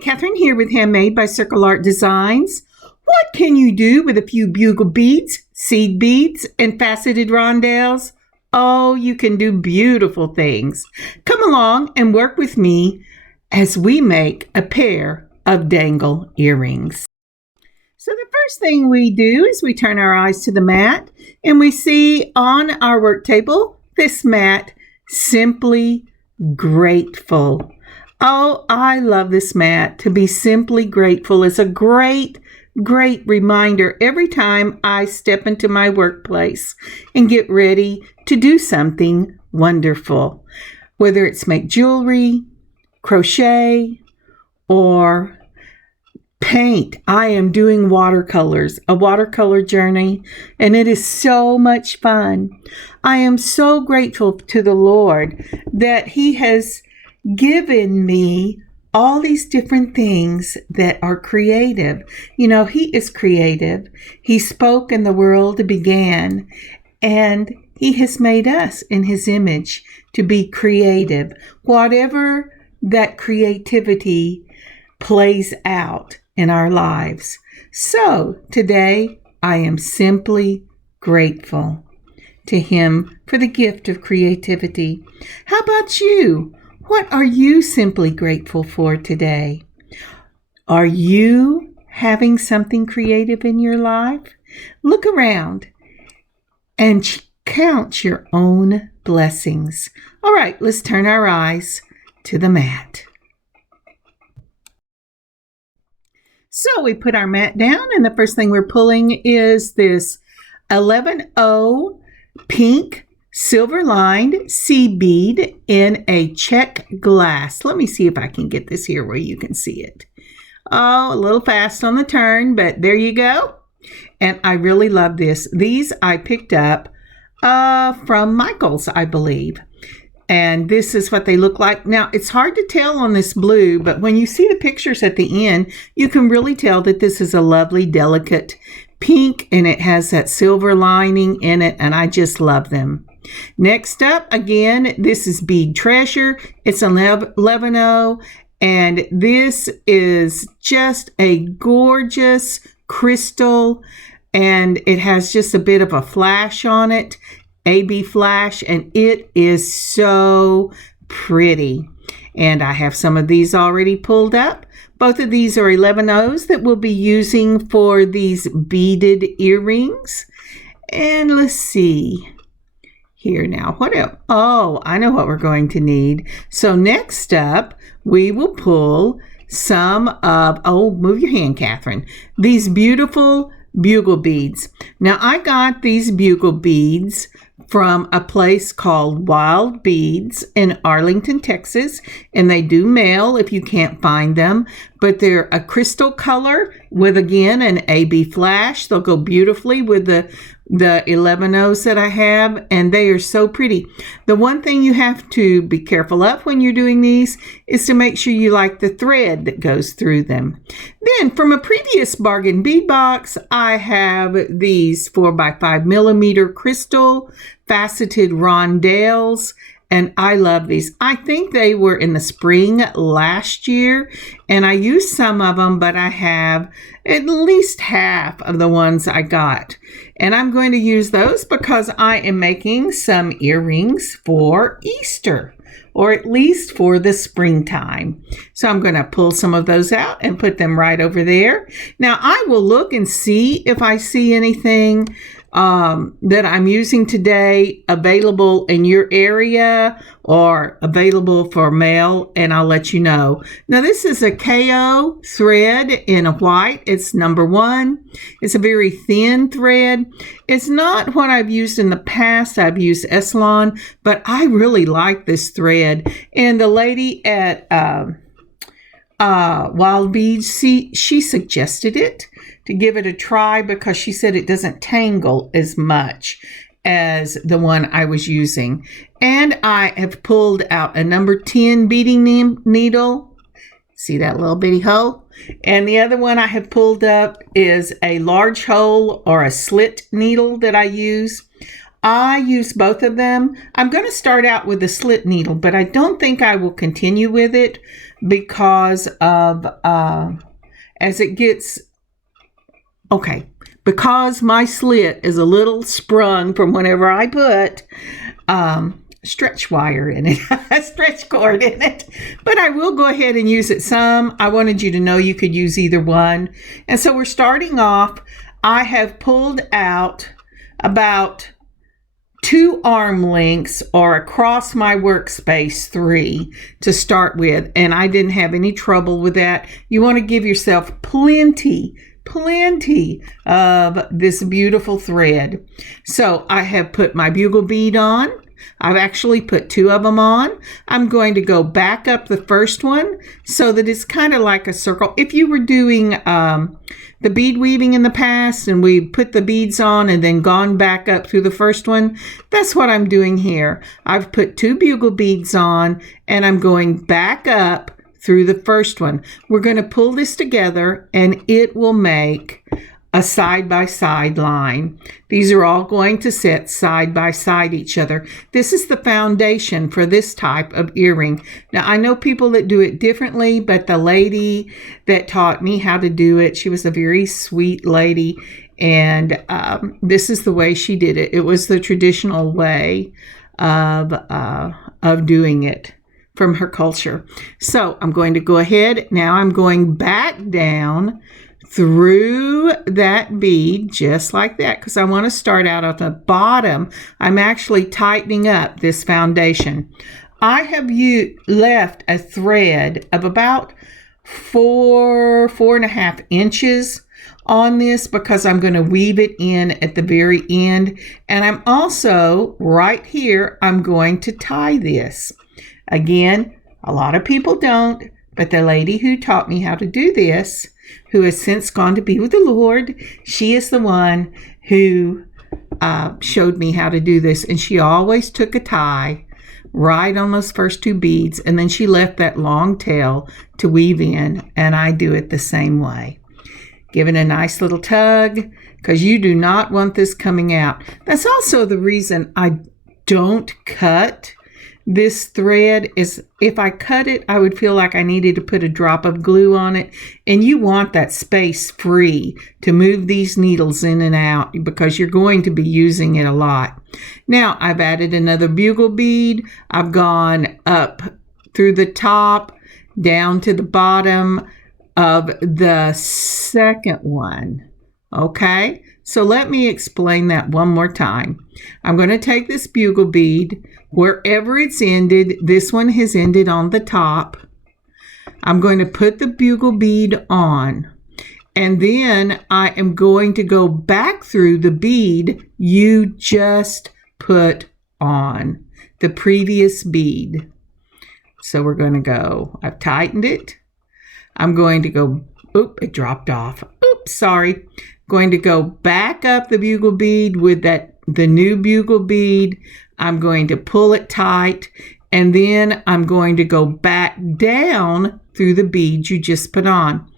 Kathryn here with Handmade by Circle Art Designs. What can you do with a few bugle beads, seed beads, and faceted rondelles? Oh, you can do beautiful things. Come along and work with me as we make a pair of dangle earrings. So the first thing we do is we turn our eyes to the mat and we see on our work table this mat, Simply Grateful. Oh, I love this mat. To be simply grateful is a great reminder every time I step into my workplace and get ready to do something wonderful. Whether it's make jewelry, crochet, or paint. I am doing watercolors, a watercolor journey, and it is so much fun. I am so grateful to the Lord that He has given me all these different things that are creative. You know, He is creative. He spoke and the world began, and He has made us in His image to be creative. Whatever that creativity plays out in our lives. So today I am simply grateful to Him for the gift of creativity. How about you? What are you simply grateful for today? Are you having something creative in your life? Look around and count your own blessings. All right, let's turn our eyes to the mat. So we put our mat down, and the first thing we're pulling is this 11O pink silver lined seed bead in a check glass. Let me see if I can get this here where you can see it. Oh, a little fast on the turn, but there you go. And I really love this. These I picked up from Michael's, I believe. And this is what they look like. Now, it's hard to tell on this blue, but when you see the pictures at the end, you can really tell that this is a lovely, delicate pink, and it has that silver lining in it, and I just love them. Next up, again, this is Bead Treasure. It's 11O, and this is just a gorgeous crystal, and it has just a bit of a flash on it. AB flash, and it is so pretty. And I have some of these already pulled up. Both of these are 11Os that we'll be using for these beaded earrings. And let's see here now. What else? Oh, I know what we're going to need. So next up, we will pull some of, oh, move your hand, Kathryn. These beautiful bugle beads. Now, I got these bugle beads from a place called Wild Beads in Arlington, Texas, and they do mail if you can't find them, but they're a crystal color with, again, an AB flash. They'll go beautifully with the 11Os that I have, and they are so pretty. The one thing you have to be careful of when you're doing these is to make sure you like the thread that goes through them. Then from a previous bargain bead box, I have these 4x5 millimeter crystal faceted rondelles, and I love these. I think they were in the spring last year, and I used some of them, but I have at least half of the ones I got. And I'm going to use those because I am making some earrings for Easter, or at least for the springtime. So I'm going to pull some of those out and put them right over there. Now I will look and see if I see anything that I'm using today available in your area or available for mail, and I'll let you know. Now this is a KO thread in a white. It's number 1. It's a very thin thread. It's not what I've used in the past. I've used Eslon, but I really like this thread. And the lady at Wild Beads, she suggested it to give it a try because she said it doesn't tangle as much as the one I was using. And I have pulled out a number 10 beading needle. See that little bitty hole? And the other one I have pulled up is a large hole or a slit needle that I use. I use both of them. I'm going to start out with the slit needle, but I don't think I will continue with it because of, as it gets, okay, because my slit is a little sprung from whenever I put stretch wire in it, stretch cord in it. But I will go ahead and use it some. I wanted you to know you could use either one. And so we're starting off. I have pulled out about 2 arm lengths or across my workspace 3 to start with. And I didn't have any trouble with that. You want to give yourself plenty of this beautiful thread. So I have put my bugle bead on. I've actually put 2 of them on. I'm going to go back up the first one so that it's kind of like a circle. If you were doing the bead weaving in the past and we put the beads on and then gone back up through the first one, that's what I'm doing here. I've put 2 bugle beads on and I'm going back up through the first one. We're going to pull this together and it will make a side-by-side line. These are all going to sit side by side each other. This is the foundation for this type of earring. Now, I know people that do it differently, but the lady that taught me how to do it, she was a very sweet lady, and this is the way she did it. It was the traditional way of doing it from her culture. So I'm going to go ahead. Now I'm going back down through that bead just like that because I want to start out at the bottom. I'm actually tightening up this foundation. I have left a thread of about 4.5 inches on this because I'm going to weave it in at the very end, and I'm also right here I'm going to tie this. Again, a lot of people don't, but the lady who taught me how to do this, who has since gone to be with the Lord, she is the one who showed me how to do this. And she always took a tie right on those first 2 beads. And then she left that long tail to weave in. And I do it the same way. Give it a nice little tug because you do not want this coming out. That's also the reason I don't cut this thread. Is if I cut it, I would feel like I needed to put a drop of glue on it, and you want that space free to move these needles in and out because you're going to be using it a lot. Now I've added another bugle bead. I've gone up through the top down to the bottom of the second one. Okay, so let me explain that one more time. I'm going to take this bugle bead wherever it's ended. This one has ended on the top. I'm going to put the bugle bead on, and then I am going to go back through the bead you just put on, the previous bead. So we're going to go, I've tightened it. I'm going to go, it dropped off. Oops, sorry. Going to go back up the bugle bead with the new bugle bead. I'm going to pull it tight, and then I'm going to go back down through the bead you just put on.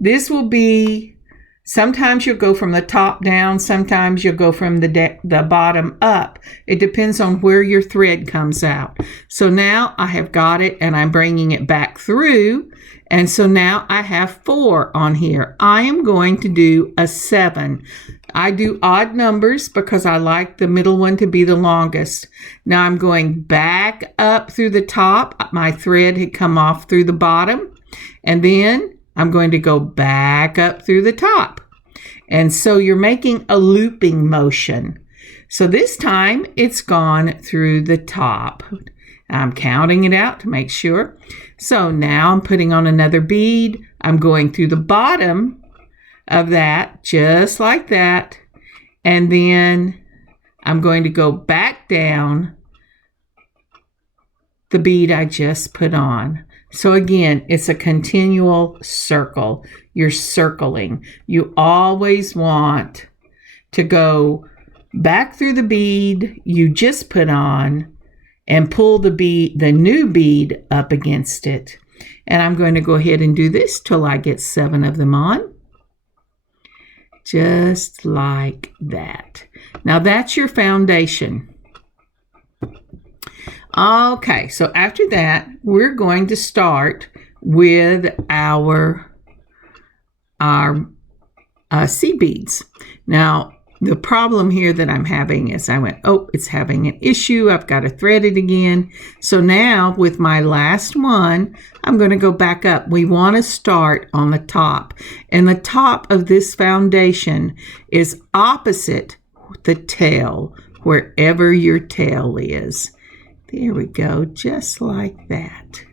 This will be, sometimes you'll go from the top down, sometimes you'll go from the bottom up. It depends on where your thread comes out. So now I have got it, and I'm bringing it back through. And so now I have 4 on here. I am going to do a 7. I do odd numbers because I like the middle one to be the longest. Now I'm going back up through the top. My thread had come off through the bottom. And then I'm going to go back up through the top. And so you're making a looping motion. So this time it's gone through the top. I'm counting it out to make sure. So now I'm putting on another bead. I'm going through the bottom of that, just like that. And then I'm going to go back down the bead I just put on. So again, it's a continual circle. You're circling. You always want to go back through the bead you just put on and pull the new bead up against it. And I'm going to go ahead and do this till I get 7 of them on. Just like that. Now that's your foundation. Okay, so after that, we're going to start with our seed beads. Now, the problem here that I'm having is I went, oh, it's having an issue. I've got to thread it again. So now with my last one, I'm going to go back up. We want to start on the top. And the top of this foundation is opposite the tail, wherever your tail is. There we go, just like that.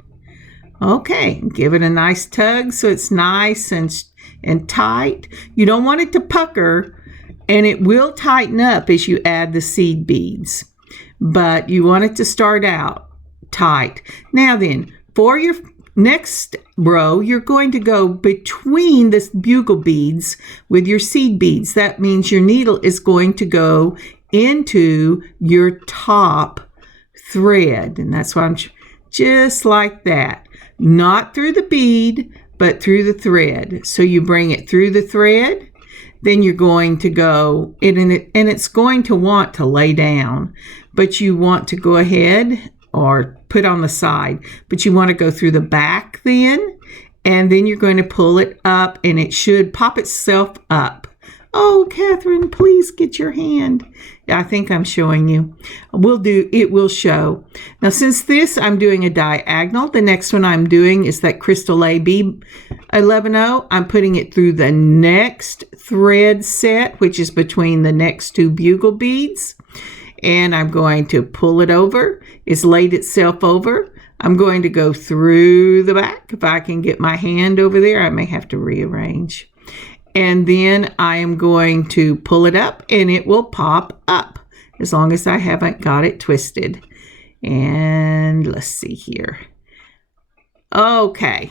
Okay, give it a nice tug so it's nice and tight. You don't want it to pucker, and it will tighten up as you add the seed beads, but you want it to start out tight. Now then, for your next row, you're going to go between the bugle beads with your seed beads. That means your needle is going to go into your top thread, and that's why I'm just like that. Not through the bead, but through the thread. So you bring it through the thread, then you're going to go, and it's going to want to lay down, but you want to go ahead or put on the side, but you want to go through the back then, and then you're going to pull it up, and it should pop itself up. Oh, Kathryn, please get your hand. I think I'm showing you. It will show. Now, since this, I'm doing a diagonal. The next one I'm doing is that Crystal AB 11-0. I'm putting it through the next thread set, which is between the next two bugle beads. And I'm going to pull it over. It's laid itself over. I'm going to go through the back. If I can get my hand over there, I may have to rearrange. And then I am going to pull it up, and it will pop up as long as I haven't got it twisted. And let's see here. Okay.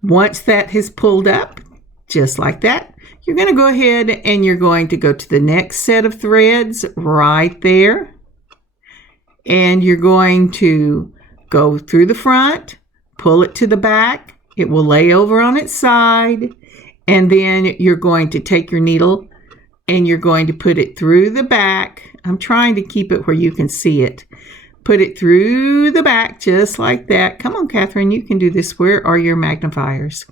Once that has pulled up, just like that, you're going to go ahead and you're going to go to the next set of threads right there. And you're going to go through the front, pull it to the back. It will lay over on its side. And then you're going to take your needle and you're going to put it through the back. I'm trying to keep it where you can see it. Put it through the back just like that. Come on, Kathryn, you can do this. Where are your magnifiers?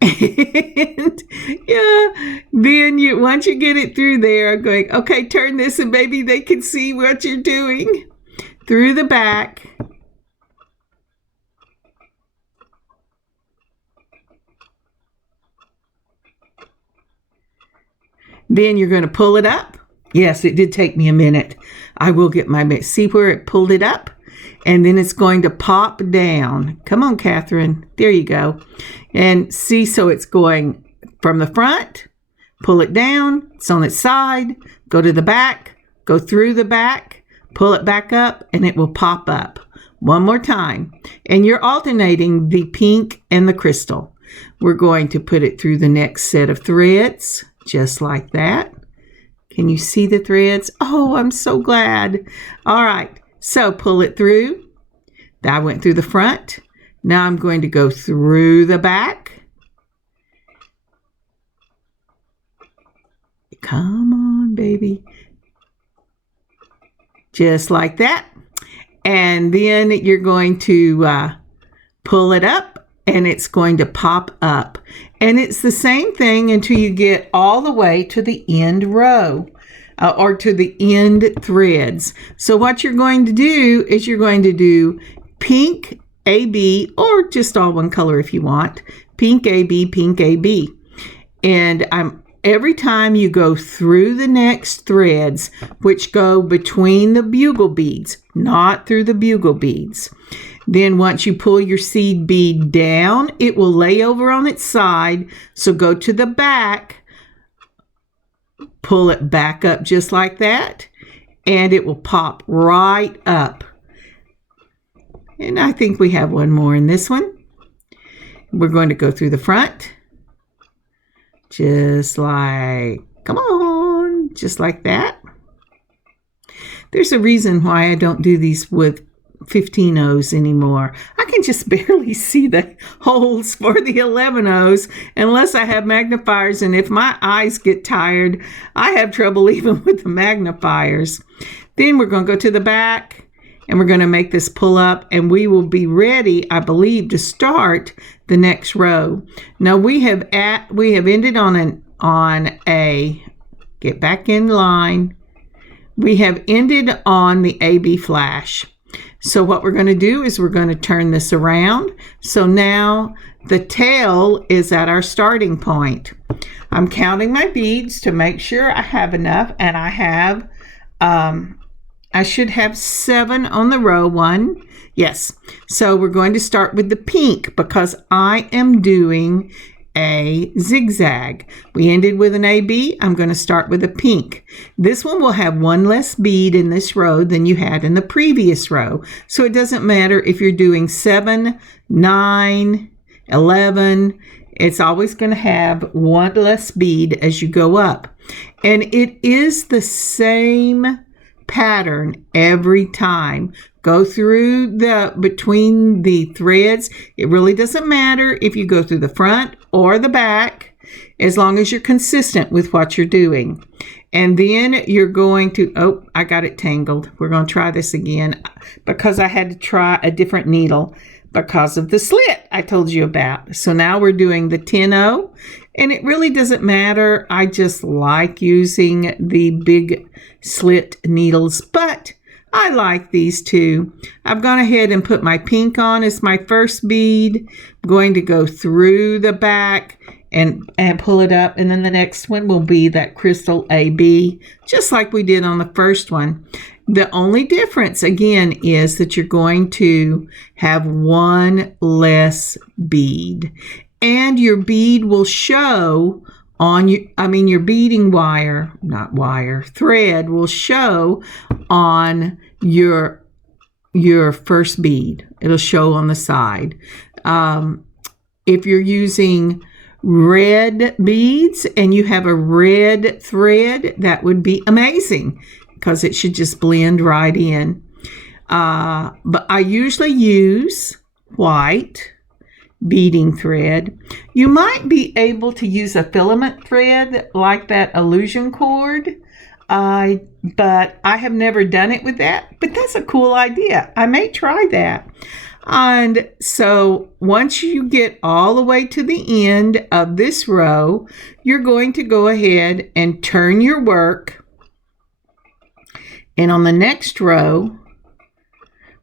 And yeah, then once you get it through there, I'm going, okay, turn this and maybe they can see what you're doing. Through the back. Then you're going to pull it up. Yes, it did take me a minute. I will get my, see where it pulled it up? And then it's going to pop down. Come on, Kathryn. There you go. And see, so it's going from the front, pull it down, it's on its side, go to the back, go through the back, pull it back up, and it will pop up. One more time. And you're alternating the pink and the crystal. We're going to put it through the next set of threads, just like that. Can you see the threads? Oh, I'm so glad. All right, so pull it through. I went through the front. Now I'm going to go through the back. Come on, baby. Just like that. And then you're going to pull it up, and it's going to pop up. And it's the same thing until you get all the way to the end row or to the end threads. So what you're going to do is you're going to do pink AB, or just all one color if you want. Pink AB, pink AB. And every time you go through the next threads, which go between the bugle beads, not through the bugle beads. Then once you pull your seed bead down, it will lay over on its side. So go to the back, pull it back up just like that, and it will pop right up. And I think we have one more in this one. We're going to go through the front, just like, come on, just like that. There's a reason why I don't do these with 15-0s anymore. I can just barely see the holes for the 11-0s unless I have magnifiers, and if my eyes get tired, I have trouble even with the magnifiers. Then we're going to go to the back, and we're going to make this pull up, and we will be ready, I believe, to start the next row. Now we have ended on a get back in line. We have ended on the AB flash. So what we're going to do is we're going to turn this around. So now the tail is at our starting point. I'm counting my beads to make sure I have enough, and I have I should have 7 on the row 1. Yes. So we're going to start with the pink because I am doing a zigzag. We ended with an AB. I'm going to start with a pink. This one will have 1 less bead in this row than you had in the previous row. So it doesn't matter if you're doing 7, 9, 11. It's always going to have 1 less bead as you go up. And it is the same pattern every time. Go through between the threads. It really doesn't matter if you go through the front or the back, as long as you're consistent with what you're doing. And then you're going to, oh, I got it tangled. We're going to try this again because I had to try a different needle because of the slit I told you about. So now we're doing the 10-0, and it really doesn't matter. I just like using the big slit needles, but I like these two. I've gone ahead and put my pink on as my first bead. I'm going to go through the back and pull it up, and then the next one will be that crystal AB, just like we did on the first one. The only difference, again, is that you're going to have 1 less bead, and your bead will show on your beading thread will show on your first bead. It'll show on the side. If you're using red beads and you have a red thread, that would be amazing because it should just blend right in. But I usually use white beading thread. You might be able to use a filament thread like that illusion cord, but I have never done it with that. But that's a cool idea. I may try that. And so once you get all the way to the end of this row, you're going to go ahead and turn your work. And on the next row,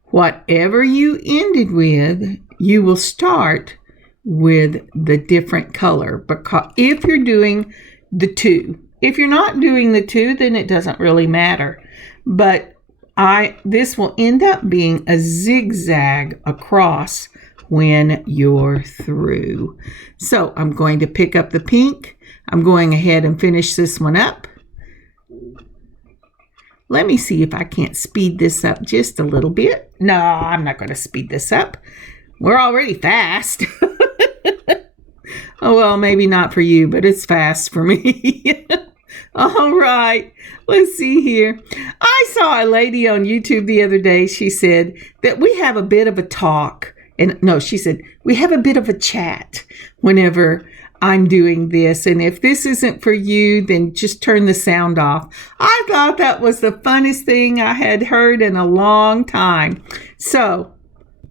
whatever you ended with, you will start with the different color. Because if you're doing the 2, if you're not doing the 2, then it doesn't really matter. But this will end up being a zigzag across when you're through. So I'm going to pick up the pink. I'm going ahead and finish this one up. Let me see if I can't speed this up just a little bit. No, I'm not going to speed this up. We're already fast. Oh, well, maybe not for you, but it's fast for me. All right, let's see here. I saw a lady on YouTube the other day. She said that we have a bit of a talk. She said we have a bit of a chat whenever I'm doing this. And if this isn't for you, then just turn the sound off. I thought that was the funnest thing I had heard in a long time. So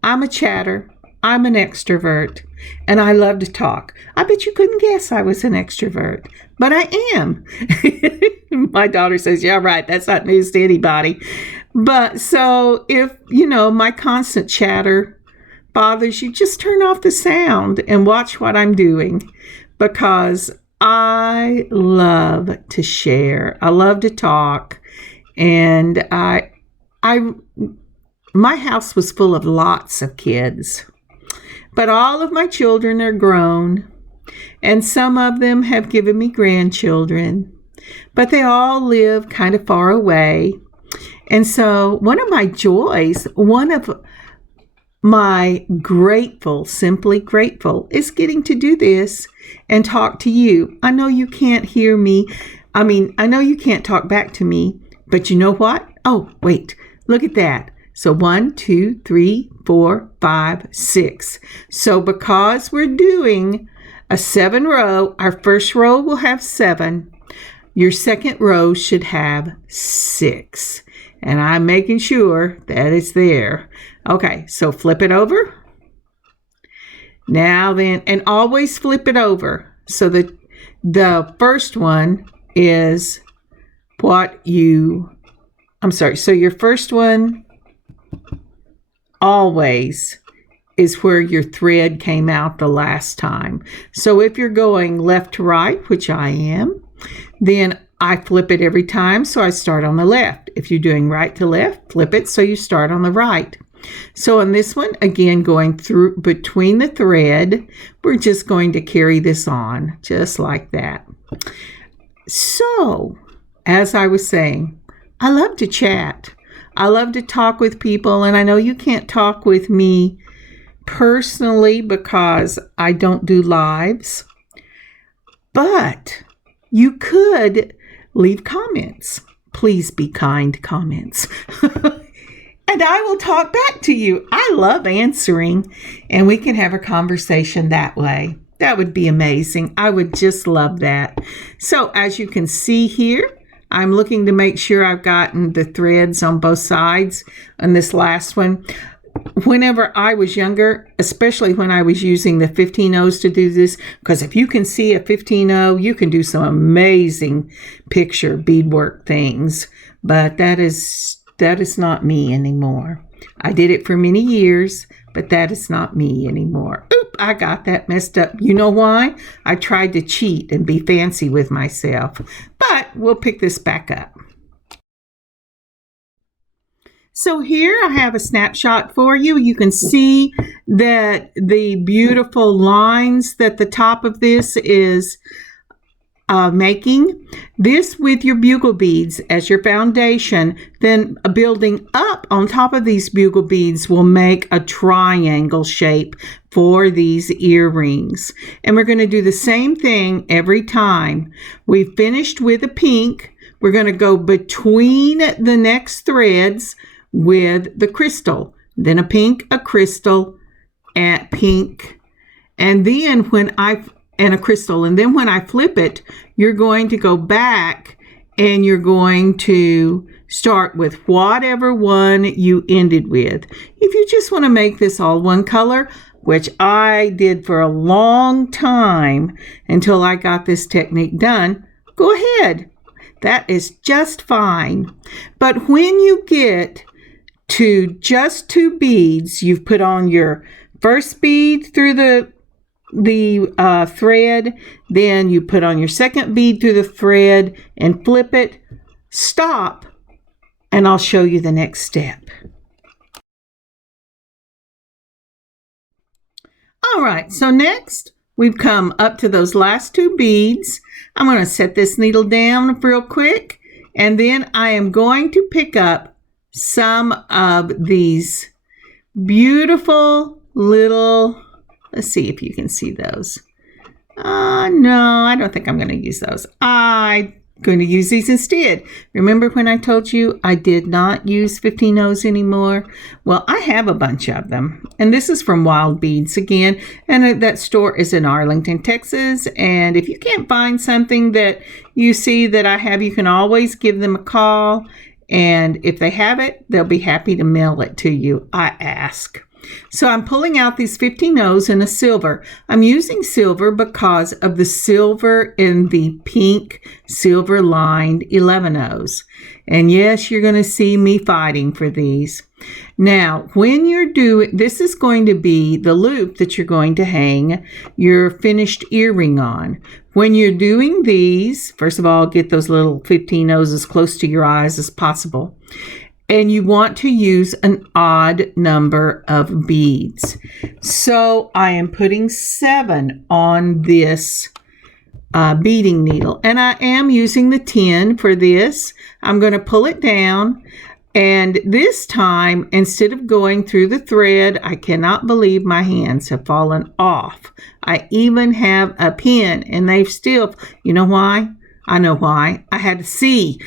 I'm a chatter. I'm an extrovert, and I love to talk. I bet you couldn't guess I was an extrovert, but I am. My daughter says, yeah, right. That's not news to anybody. But so if, my constant chatter bothers you, just turn off the sound and watch what I'm doing, because I love to share. I love to talk. And my house was full of lots of kids. But all of my children are grown, and some of them have given me grandchildren, but they all live kind of far away. And so one of my joys, one of my simply grateful, is getting to do this and talk to you. I know you can't hear me. I know you can't talk back to me, but you know what? Oh, wait, look at that. So 1, 2, 3, 4, 5, 6. So because we're doing a 7 row, our first row will have 7. Your second row should have 6. and I'm making sure that it's there. Okay, so flip it over. Now then, and always flip it over so that the first one is so your first one always is where your thread came out the last time. So if you're going left to right, which I am, then I flip it every time, so I start on the left. If you're doing right to left, flip it so you start on the right. So on this one, again, going through between the thread, we're just going to carry this on, just like that. So, as I was saying, I love to chat. I love to talk with people, and I know you can't talk with me personally because I don't do lives, but you could leave comments. Please be kind comments. And I will talk back to you. I love answering, and we can have a conversation that way. That would be amazing. I would just love that. So as you can see here, I'm looking to make sure I've gotten the threads on both sides on this last one. Whenever I was younger, especially when I was using the 15-0s to do this, because if you can see a 15-0, you can do some amazing picture beadwork things. But that is not me anymore. I did it for many years, but that is not me anymore. Oop, I got that messed up. You know why? I tried to cheat and be fancy with myself. But we'll pick this back up. So here I have a snapshot for you. You can see that the beautiful lines that the top of this is making. This with your bugle beads as your foundation, then building up on top of these bugle beads will make a triangle shape for these earrings. And we're going to do the same thing every time. We've finished with a pink. We're going to go between the next threads with the crystal, then a pink, a crystal, and pink, and then when I flip it, you're going to go back and you're going to start with whatever one you ended with. If you just want to make this all one color, which I did for a long time until I got this technique done, go ahead. That is just fine. But when you get to just 2 beads, you've put on your first bead through the thread, then you put on your second bead through the thread and flip it, stop, and I'll show you the next step. All right, so next we've come up to those last 2 beads. I'm going to set this needle down real quick, and then I am going to pick up some of these beautiful little, let's see if you can see those. No, I don't think I'm going to use those. I'm going to use these instead. Remember when I told you I did not use 15-0s anymore? Well, I have a bunch of them. And this is from Wild Beads again. And that store is in Arlington, Texas. And if you can't find something that you see that I have, you can always give them a call. And if they have it, they'll be happy to mail it to you. I ask. So I'm pulling out these 15-0s in a silver. I'm using silver because of the silver in the pink silver lined 11-0s. And yes, you're going to see me fighting for these. Now, when you're doing, this is going to be the loop that you're going to hang your finished earring on. When you're doing these, first of all, get those little 15-0s as close to your eyes as possible. And you want to use an odd number of beads. So I am putting 7 on this beading needle. And I am using the 10 for this. I'm going to pull it down. And this time, instead of going through the thread, I cannot believe my hands have fallen off. I even have a pin, and they've still, you know why? I know why. I had to see.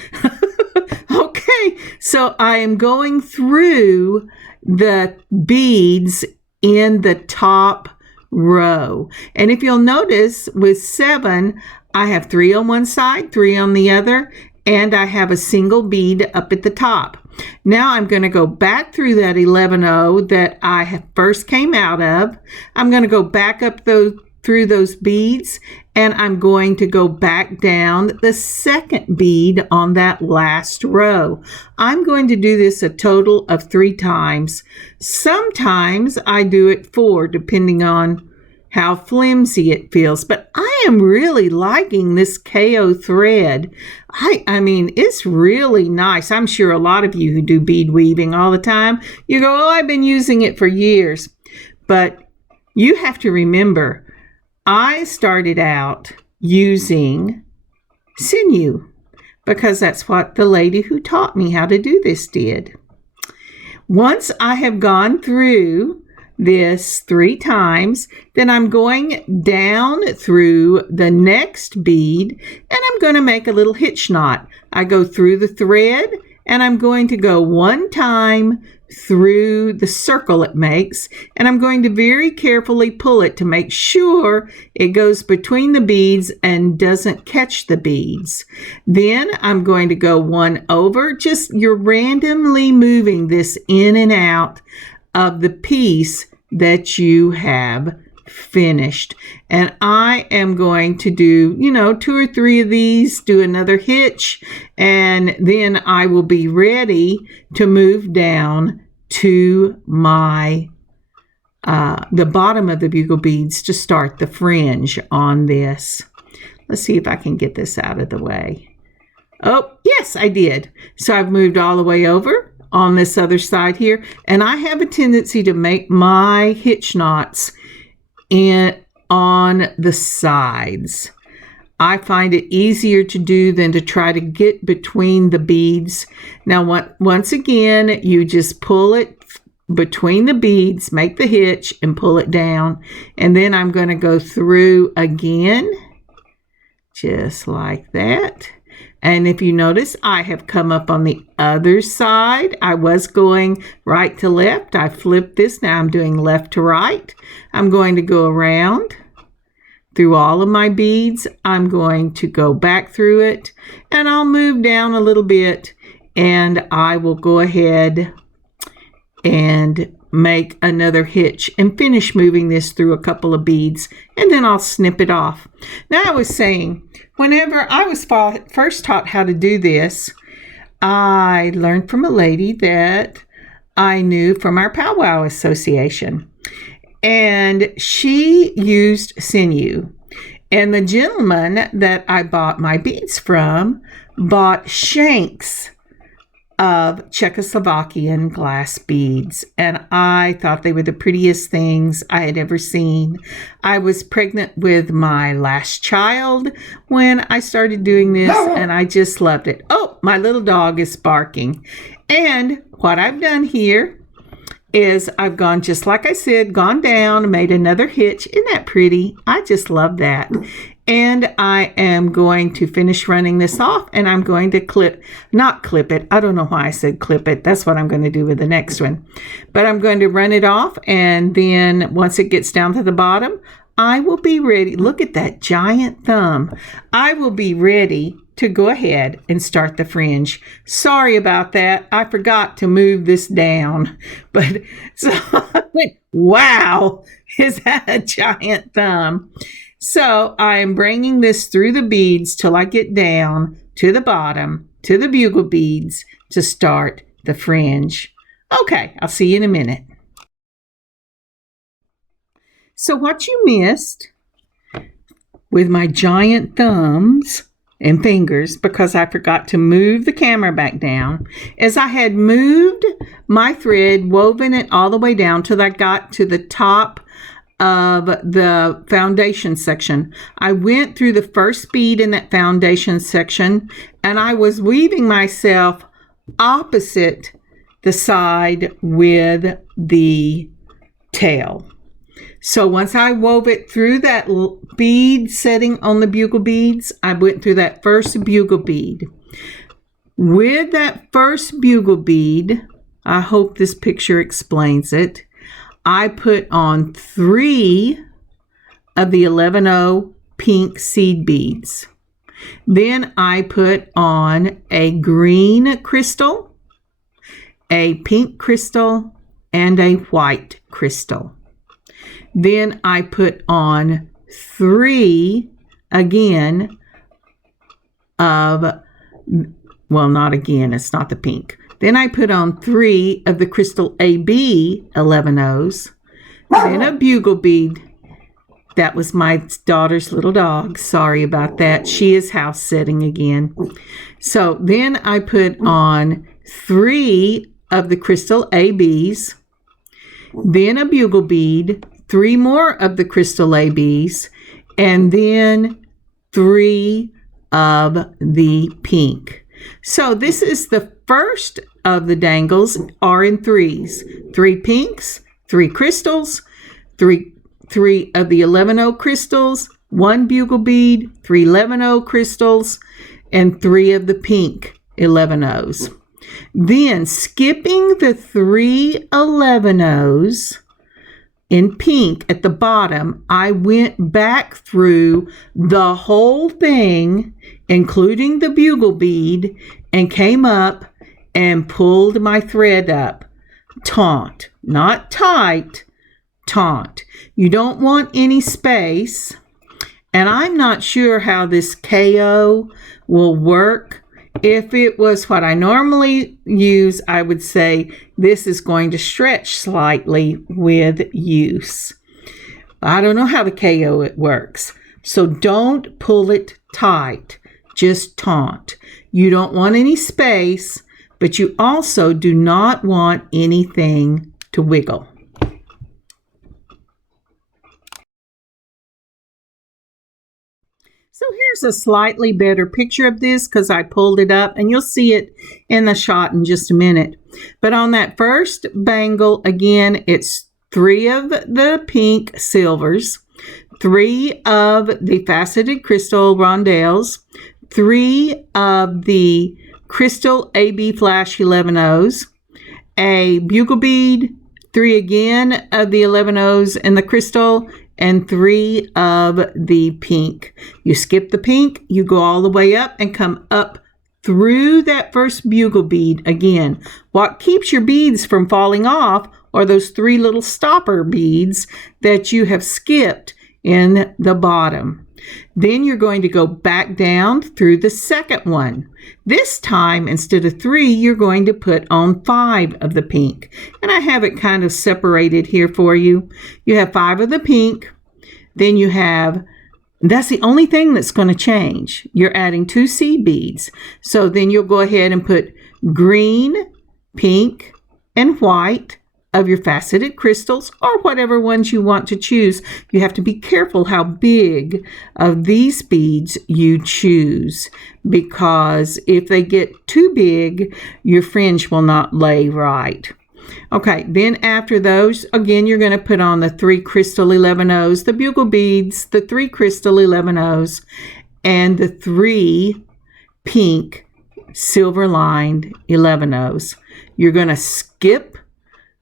Okay, so I am going through the beads in the top row. And if you'll notice, with 7, I have 3 on one side, 3 on the other, and I have a single bead up at the top. Now I'm going to go back through that 11-0 that I first came out of. I'm going to go back up through those beads, and I'm going to go back down the second bead on that last row. I'm going to do this a total of 3 times. Sometimes I do it 4, depending on how flimsy it feels, but I am really liking this KO thread. I mean, it's really nice. I'm sure a lot of you who do bead weaving all the time, you go, oh, I've been using it for years. But you have to remember, I started out using sinew because that's what the lady who taught me how to do this did. Once I have gone through this 3 times, then I'm going down through the next bead and I'm going to make a little hitch knot. I go through the thread and I'm going to go 1 time through the circle it makes, and I'm going to very carefully pull it to make sure it goes between the beads and doesn't catch the beads. Then I'm going to go 1 over. Just you're randomly moving this in and out of the piece that you have finished. And I am going to do, 2 or 3 of these, do another hitch, and then I will be ready to move down to my the bottom of the bugle beads to start the fringe on this. Let's see if I can get this out of the way. Oh, yes, I did. So I've moved all the way over on this other side here, and I have a tendency to make my hitch knots on the sides. I find it easier to do than to try to get between the beads. Now, once again, you just pull it between the beads, make the hitch, and pull it down. And then I'm going to go through again, just like that. And if you notice, I have come up on the other side. I was going right to left. I flipped this. Now I'm doing left to right. I'm going to go around through all of my beads. I'm going to go back through it, and I'll move down a little bit, and I will go ahead and make another hitch and finish moving this through a couple of beads, and then I'll snip it off. Now, I was saying, whenever I was first taught how to do this, I learned from a lady that I knew from our powwow association, and she used sinew. And the gentleman that I bought my beads from bought shanks of Czechoslovakian glass beads, and I thought they were the prettiest things I had ever seen. I was pregnant with my last child when I started doing this, and I just loved it. Oh, my little dog is barking. And what I've done here is I've gone, just like I said, gone down, made another hitch. Isn't that pretty? I just love that. And I am going to finish running this off, and I'm going to not clip it. I don't know why I said clip it. That's what I'm going to do with the next one. But I'm going to run it off, and then once it gets down to the bottom, I will be ready. Look at that giant thumb. I will be ready to go ahead and start the fringe. Sorry about that. I forgot to move this down. But so I went, wow, is that a giant thumb? So I am bringing this through the beads till I get down to the bottom, to the bugle beads, to start the fringe. Okay, I'll see you in a minute. So what you missed with my giant thumbs and fingers, because I forgot to move the camera back down, is I had moved my thread, woven it all the way down till I got to the top of the foundation section. I went through the first bead in that foundation section, and I was weaving myself opposite the side with the tail. So once I wove it through that bead setting on the bugle beads, I went through that first bugle bead. With that first bugle bead, I hope this picture explains it, I put on 3 of the 11-0 pink seed beads. Then I put on a green crystal, a pink crystal, and a white crystal. Then I put on 3 again of, well, not again, it's not the pink. Then I put on 3 of the crystal AB 11 O's, then a bugle bead. That was my daughter's little dog. Sorry about that. She is house sitting again. So then I put on 3 of the crystal ABs, then a bugle bead, 3 more of the crystal ABs, and then 3 of the pink. So this is the first of the dangles are in 3s. 3 pinks, 3 crystals, 3 of the 11O crystals, 1 bugle bead, 3 11O crystals, and 3 of the pink 11Os. Then skipping the 3 11Os in pink at the bottom, I went back through the whole thing, including the bugle bead, and came up and pulled my thread up. Taut, not tight, taut. You don't want any space, and I'm not sure how this KO will work. If it was what I normally use, I would say this is going to stretch slightly with use. I don't know how the KO it works, so don't pull it tight, just taut. You don't want any space, but you also do not want anything to wiggle. So here's a slightly better picture of this because I pulled it up, and you'll see it in the shot in just a minute. But on that first bangle, again, it's 3 of the pink silvers, 3 of the faceted crystal rondelles, 3 of the crystal AB flash 11Os, a bugle bead, 3 again of the 11Os in the crystal, and 3 of the pink. You skip the pink, you go all the way up and come up through that first bugle bead again. What keeps your beads from falling off are those 3 little stopper beads that you have skipped in the bottom. Then you're going to go back down through the second one. This time, instead of 3, you're going to put on 5 of the pink. And I have it kind of separated here for you. You have 5 of the pink. Then you have, that's the only thing that's going to change. You're adding 2 seed beads. So then you'll go ahead and put green, pink, and white of your faceted crystals, or whatever ones you want to choose. You have to be careful how big of these beads you choose, because if they get too big, your fringe will not lay right. Okay, then after those, again, you're going to put on the 3 crystal 11Os, the bugle beads, the 3 crystal 11Os, and the 3 pink silver lined 11Os. You're going to skip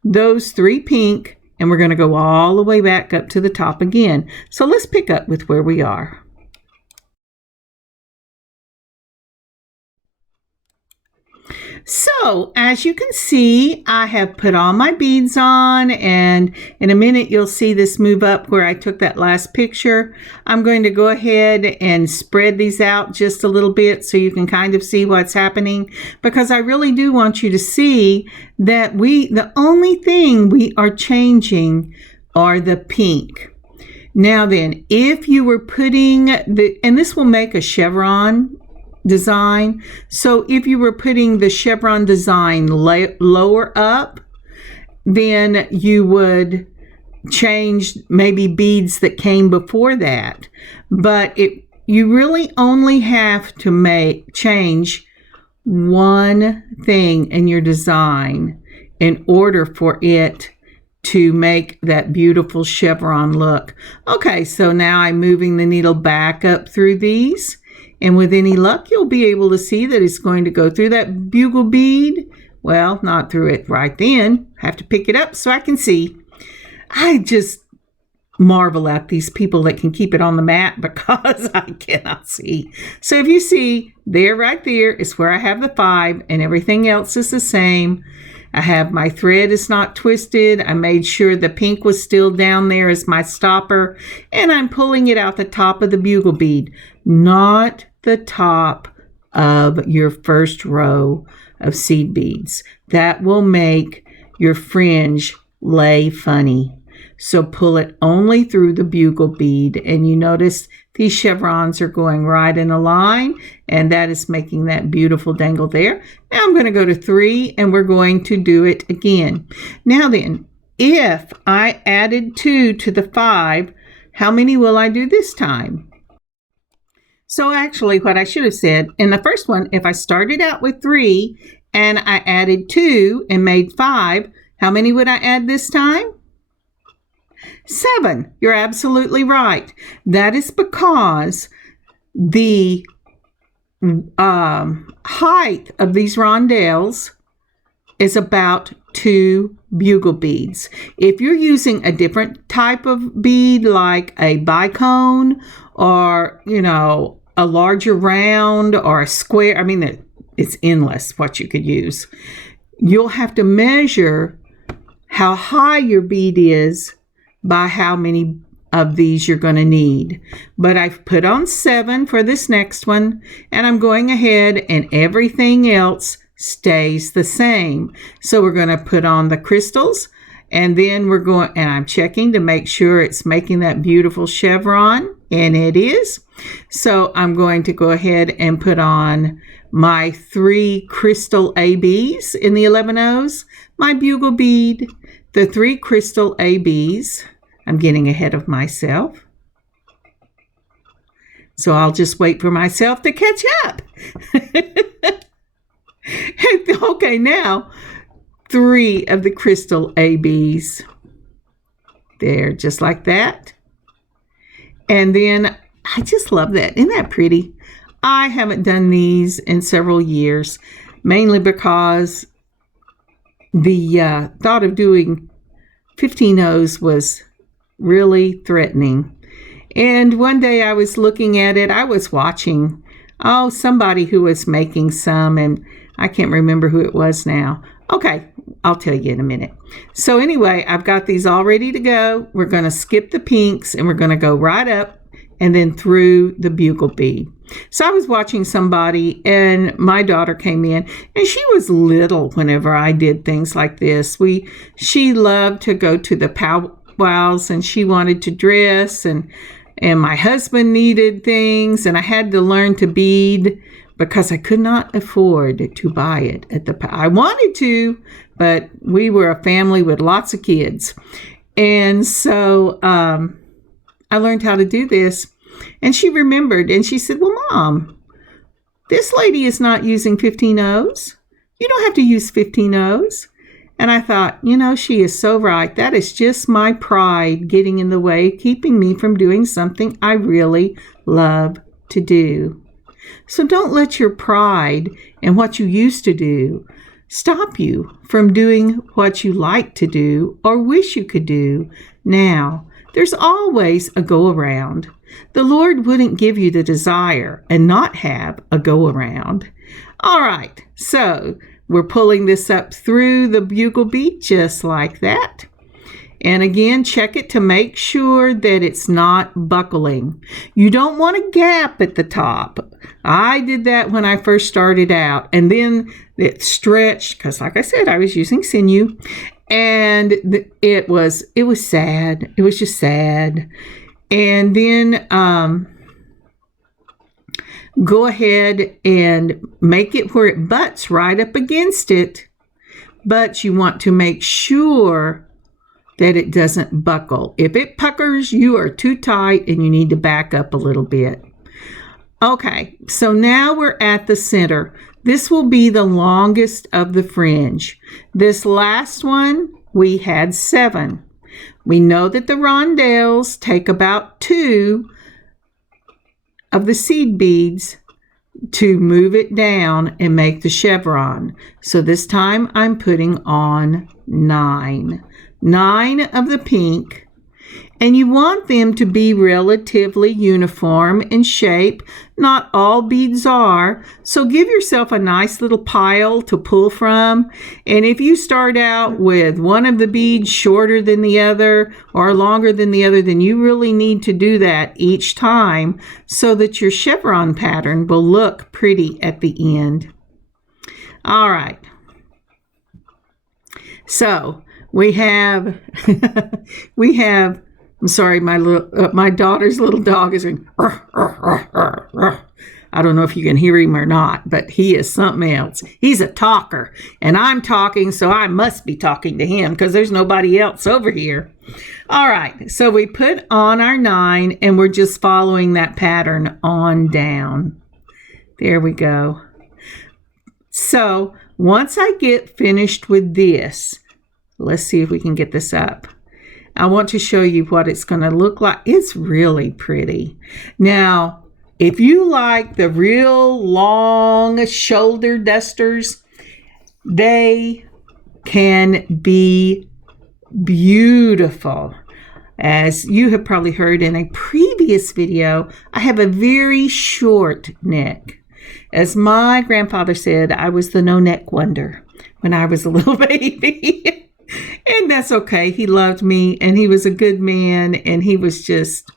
those 3 pink, and we're going to go all the way back up to the top again. So let's pick up with where we are. So as you can see, I have put all my beads on, and in a minute you'll see this move up where I took that last picture. I'm going to go ahead and spread these out just a little bit so you can kind of see what's happening, because I really do want you to see that the only thing we are changing are the pink. Now then, if you were putting and this will make a chevron design. So if you were putting the chevron design lower up, then you would change maybe beads that came before that. But you really only have to change one thing in your design in order for it to make that beautiful chevron look. Okay, so now I'm moving the needle back up through these. And with any luck, you'll be able to see that it's going to go through that bugle bead. Well, not through it right then. I have to pick it up so I can see. I just marvel at these people that can keep it on the mat because I cannot see. So if you see, there right there is where I have the 5 and everything else is the same. I have my thread is not twisted. I made sure the pink was still down there as my stopper, and I'm pulling it out the top of the bugle bead, not the top of your first row of seed beads. That will make your fringe lay funny. So pull it only through the bugle bead, and you notice these chevrons are going right in a line, and that is making that beautiful dangle there. Now I'm going to go to 3, and we're going to do it again. Now then, if I added 2 to the 5, how many will I do this time? So actually what I should have said, in the first one, if I started out with 3 and I added 2 and made 5, how many would I add this time? 7. You're absolutely right. That is because the height of these rondelles is about 2 bugle beads. If you're using a different type of bead, like a bicone or, a larger round or a square, I mean, it's endless what you could use. You'll have to measure how high your bead is by how many of these you're going to need. But I've put on 7 for this next one, and I'm going ahead and everything else stays the same. So we're going to put on the crystals, and then I'm checking to make sure it's making that beautiful chevron, and it is. So I'm going to go ahead and put on my 3 crystal ABs in the 11 O's, my bugle bead, the 3 crystal ABs. I'm getting ahead of myself. So I'll just wait for myself to catch up. Okay, now 3 of the crystal ABs. There, just like that. And then I just love that. Isn't that pretty? I haven't done these in several years, mainly because the thought of doing 15 O's was really threatening. And one day I was looking at it, I was watching, somebody who was making some, and I can't remember who it was now. Okay, I'll tell you in a minute. So anyway, I've got these all ready to go. We're going to skip the pinks, and we're going to go right up and then through the bugle bead. So I was watching somebody, and my daughter came in, and she was little whenever I did things like this. She loved to go to the powwows, and she wanted to dress, and my husband needed things, and I had to learn to bead because I could not afford to buy it at the I wanted to, but we were a family with lots of kids. And so I learned how to do this, and she remembered, and she said, well, Mom, this lady is not using 15 O's. You don't have to use 15 O's. And I thought, she is so right. That is just my pride getting in the way, keeping me from doing something I really love to do. So don't let your pride and what you used to do stop you from doing what you like to do or wish you could do now. There's always a go-around. The Lord wouldn't give you the desire and not have a go-around. All right, so we're pulling this up through the bugle bead just like that. And again, check it to make sure that it's not buckling. You don't want a gap at the top. I did that when I first started out, and then it stretched because, like I said, I was using sinew, and it was sad. It was just sad. And then go ahead and make it where it butts right up against it, but you want to make sure that it doesn't buckle. If it puckers, you are too tight and you need to back up a little bit. Okay, so now we're at the center. This will be the longest of the fringe. This last one, we had 7. We know that the rondelles take about 2 of the seed beads to move it down and make the chevron. So this time I'm putting on 9. 9 of the pink, And you want them to be relatively uniform in shape. Not all beads are, so give yourself a nice little pile to pull from. And if you start out with one of the beads shorter than the other or longer than the other, then you really need to do that each time so that your chevron pattern will look pretty at the end. All right. So we have, I'm sorry, my daughter's little dog is going, I don't know if you can hear him or not, but he is something else. He's a talker, and I'm talking, so I must be talking to him because there's nobody else over here. All right, so we put on our 9, and we're just following that pattern on down. There we go. So once I get finished with this, let's see if we can get this up. I want to show you what it's going to look like. It's really pretty. Now, if you like the real long shoulder dusters, they can be beautiful. As you have probably heard in a previous video, I have a very short neck. As my grandfather said, I was the no-neck wonder when I was a little baby. And that's okay. He loved me, and he was a good man, and he was just,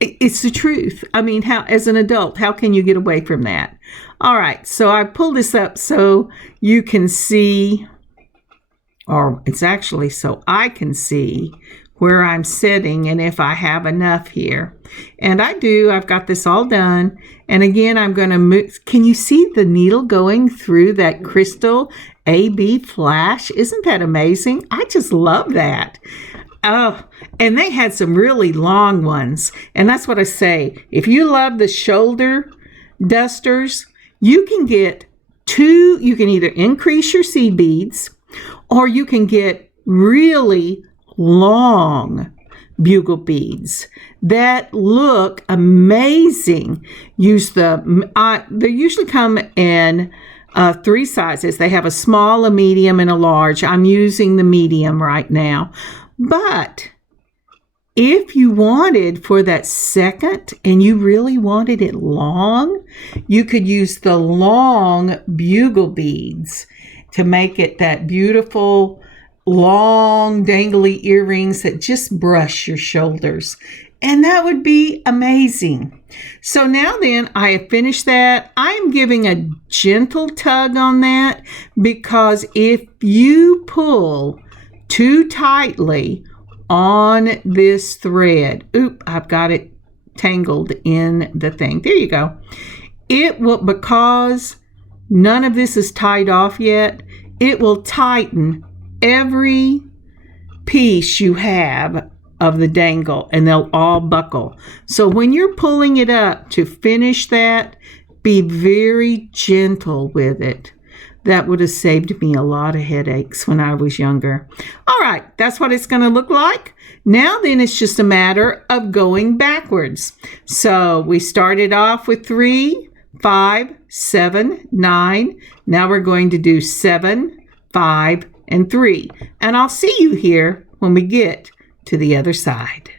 it's the truth. I mean, how, as an adult, how can you get away from that? All right, so I pulled this up so you can see, or it's actually so I can see where I'm sitting and if I have enough here. And I do. I've got this all done. And again, I'm going to move. Can you see the needle going through that crystal AB flash? Isn't that amazing? I just love that. Oh, and they had some really long ones. And that's what I say. If you love the shoulder dusters, you can get 2. You can either increase your seed beads, or you can get really long bugle beads that look amazing. Use they usually come in 3 sizes. They have a small, a medium, and a large. I'm using the medium right now. But if you wanted for that second and you really wanted it long, you could use the long bugle beads to make it that beautiful long dangly earrings that just brush your shoulders. And that would be amazing. So now then, I have finished that. I am giving a gentle tug on that because if you pull too tightly on this thread, I've got it tangled in the thing. There you go. It will, because none of this is tied off yet, it will tighten every piece you have of the dangle, and they'll all buckle. So when you're pulling it up to finish that, be very gentle with it. That would have saved me a lot of headaches when I was younger. All right, that's what it's going to look like. Now then, it's just a matter of going backwards. So we started off with 3, 5, 7, 9. Now we're going to do 7, 5, and 3. And I'll see you here when we get to the other side.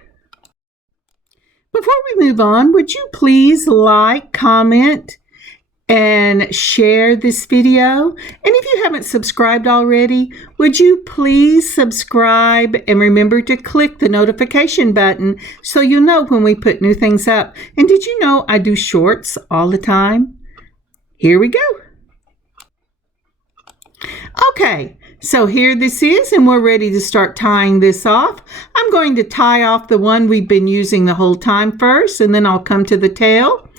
Before we move on, would you please like, comment, and share this video? And if you haven't subscribed already, would you please subscribe and remember to click the notification button so you'll know when we put new things up. And did you know I do shorts all the time? Here we go. Okay, so here this is, and we're ready to start tying this off. I'm going to tie off the one we've been using the whole time first, and then I'll come to the tail.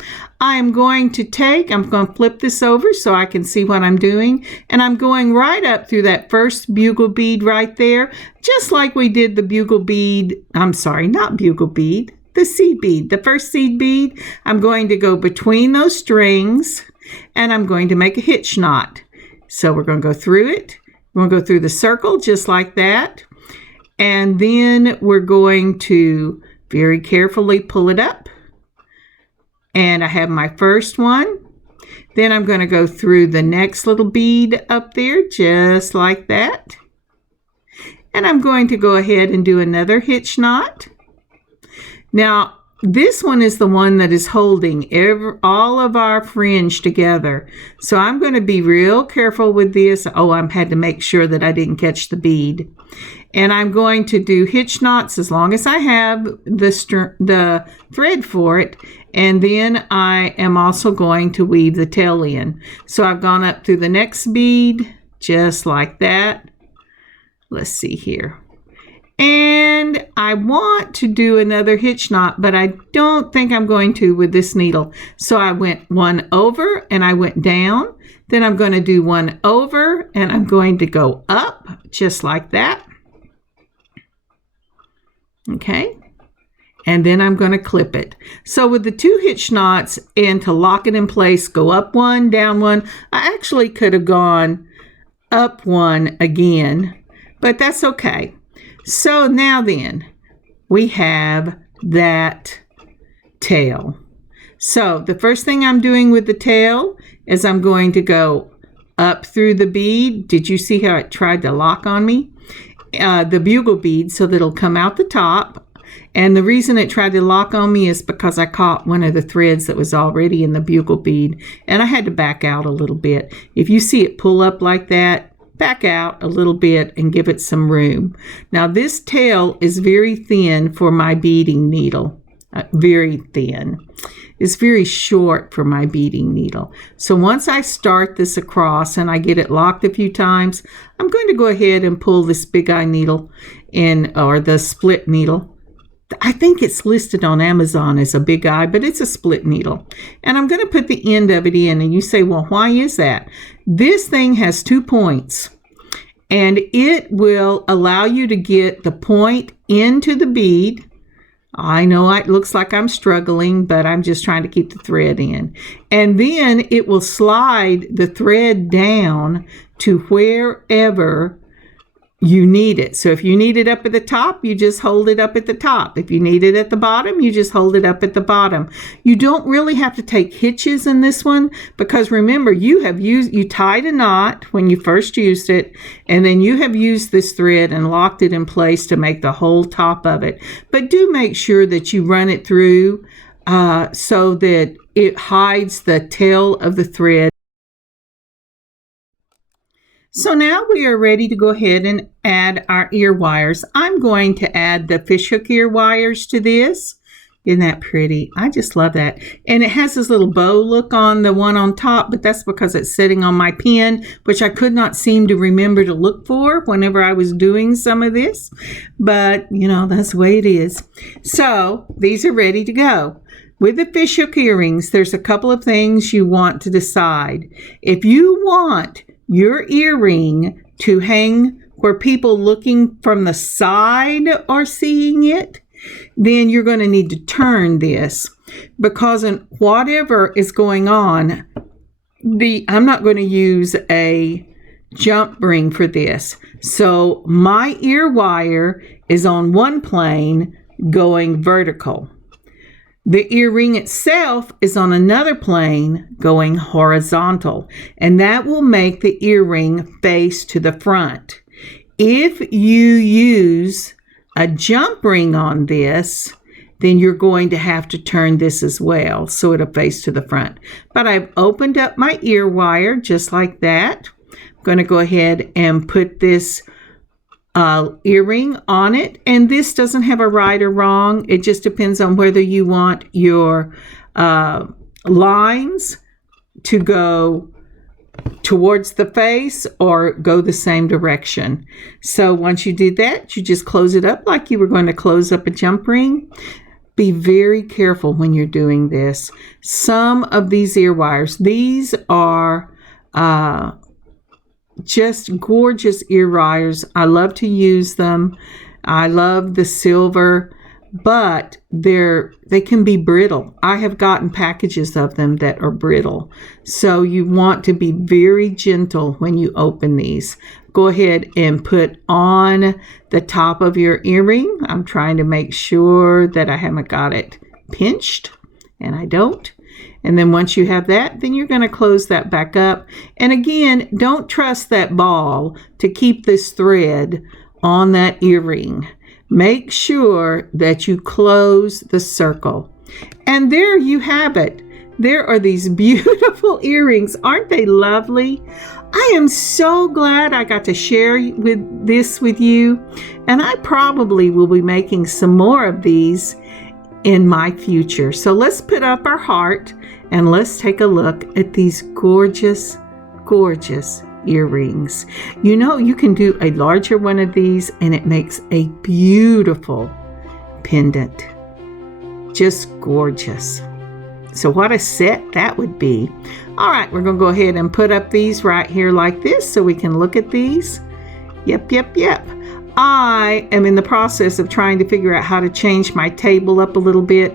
I'm going to flip this over so I can see what I'm doing, and I'm going right up through that first bugle bead right there, just like we did the bugle bead, not bugle bead, the seed bead, the first seed bead. I'm going to go between those strings, and I'm going to make a hitch knot. So we're going to go through it. We're going to go through the circle just like that. And then we're going to very carefully pull it up. And I have my first one. Then I'm going to go through the next little bead up there just like that. And I'm going to go ahead and do another hitch knot. Now, this one is the one that is holding all of our fringe together. So I'm going to be real careful with this. Oh, I had to make sure that I didn't catch the bead. And I'm going to do hitch knots as long as I have the thread for it. And then I am also going to weave the tail in. So I've gone up through the next bead, just like that. Let's see here. And I want to do another hitch knot, but I don't think I'm going to with this needle. So I went one over and I went down. Then I'm going to do one over and I'm going to go up just like that. Okay. And then I'm going to clip it. So with the 2 hitch knots, and to lock it in place, go up one, down one. I actually could have gone up one again, but that's okay. So now then, we have that tail. So the first thing I'm doing with the tail is I'm going to go up through the bead. Did you see how it tried to lock on me? The bugle bead, so that it'll come out the top. And the reason it tried to lock on me is because I caught one of the threads that was already in the bugle bead, and I had to back out a little bit. If you see it pull up like that, back out a little bit and give it some room. Now this tail is very thin for my beading needle. Very thin. It's very short for my beading needle. So once I start this across and I get it locked a few times, I'm going to go ahead and pull this big eye needle in, or the split needle. I think it's listed on Amazon as a big eye, but it's a split needle. And I'm going to put the end of it in, and you say, well, why is that? This thing has 2 points, and it will allow you to get the point into the bead. I know it looks like I'm struggling, but I'm just trying to keep the thread in. And then it will slide the thread down to wherever you need it. So if you need it up at the top, you just hold it up at the top. If you need it at the bottom, you just hold it up at the bottom. You don't really have to take hitches in this one, because remember, you tied a knot when you first used it, and then you have used this thread and locked it in place to make the whole top of it. But do make sure that you run it through so that it hides the tail of the thread. So now we are ready to go ahead and add our ear wires. I'm going to add the fishhook ear wires to this. Isn't that pretty? I just love that. And it has this little bow look on the one on top, but that's because it's sitting on my pen, which I could not seem to remember to look for whenever I was doing some of this. But, you know, that's the way it is. So these are ready to go. With the fishhook earrings, there's a couple of things you want to decide. If you want your earring to hang where people looking from the side are seeing it, then you're going to need to turn this, because in whatever is going on, I'm not going to use a jump ring for this. So my ear wire is on one plane going vertical. The earring itself is on another plane going horizontal, and that will make the earring face to the front. If you use a jump ring on this, then you're going to have to turn this as well so it'll face to the front. But I've opened up my ear wire just like that. I'm going to go ahead and put this earring on it, and this doesn't have a right or wrong. It just depends on whether you want your lines to go towards the face or go the same direction. So once you did that, you just close it up like you were going to close up a jump ring. Be very careful when you're doing this. Some of these ear wires, these are just gorgeous ear wires. I love to use them. I love the silver, but they can be brittle. I have gotten packages of them that are brittle. So you want to be very gentle when you open these. Go ahead and put on the top of your earring. I'm trying to make sure that I haven't got it pinched, and I don't. And then once you have that, then you're going to close that back up. And again, don't trust that ball to keep this thread on that earring. Make sure that you close the circle. And there you have it. There are these beautiful earrings. Aren't they lovely? I am so glad I got to share this with you. And I probably will be making some more of these in my future. So let's put up our heart and let's take a look at these gorgeous, gorgeous earrings. You know, you can do a larger one of these and it makes a beautiful pendant. Just gorgeous. So what a set that would be. All right, we're going to go ahead and put up these right here like this so we can look at these. Yep. I am in the process of trying to figure out how to change my table up a little bit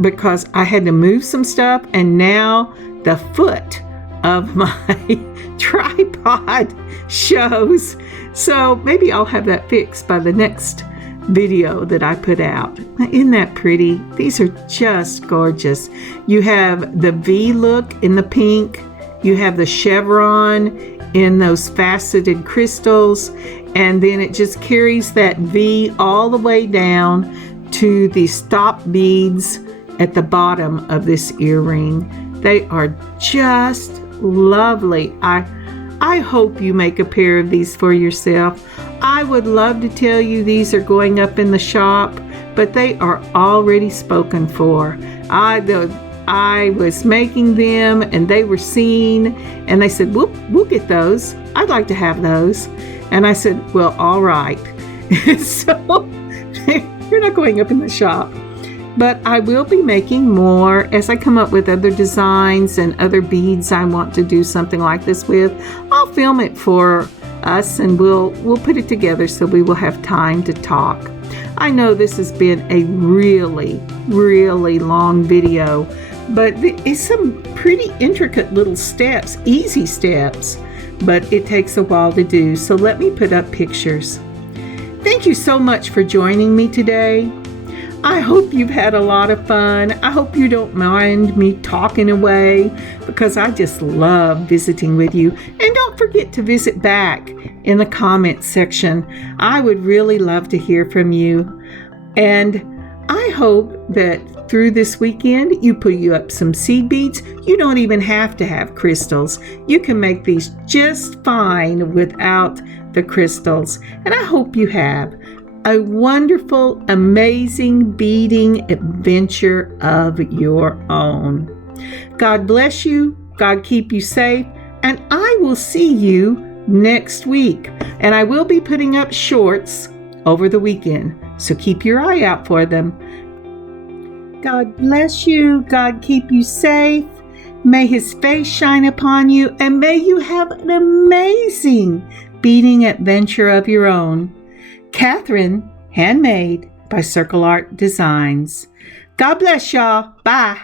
because I had to move some stuff and now the foot of my tripod shows. So maybe I'll have that fixed by the next video that I put out. Isn't that pretty? These are just gorgeous. You have the V look in the pink. You have the chevron in those faceted crystals. And then it just carries that V all the way down to the stop beads at the bottom of this earring. They are just lovely. I hope you make a pair of these for yourself. I would love to tell you these are going up in the shop, but they are already spoken for. I was making them and they were seen and they said, we'll get those. I'd like to have those. And I said, well, all right. So you're not going up in the shop. But I will be making more as I come up with other designs and other beads I want to do something like this with. I'll film it for us and we'll put it together so we will have time to talk. I know this has been a really, really long video, but it's some pretty intricate little steps, easy steps, but it takes a while to do. So let me put up pictures. Thank you so much for joining me today. I hope you've had a lot of fun. I hope you don't mind me talking away because I just love visiting with you. And don't forget to visit back in the comments section. I would really love to hear from you. And I hope that through this weekend you put up some seed beads. You don't even have to have crystals. You can make these just fine without the crystals. And I hope you have a wonderful, amazing beading adventure of your own. God bless you. God keep you safe. And I will see you next week. And I will be putting up shorts over the weekend. So keep your eye out for them. God bless you. God keep you safe. May His face shine upon you. And may you have an amazing beading adventure of your own. Kathryn, Handmade by Circle Art Designs. God bless y'all. Bye.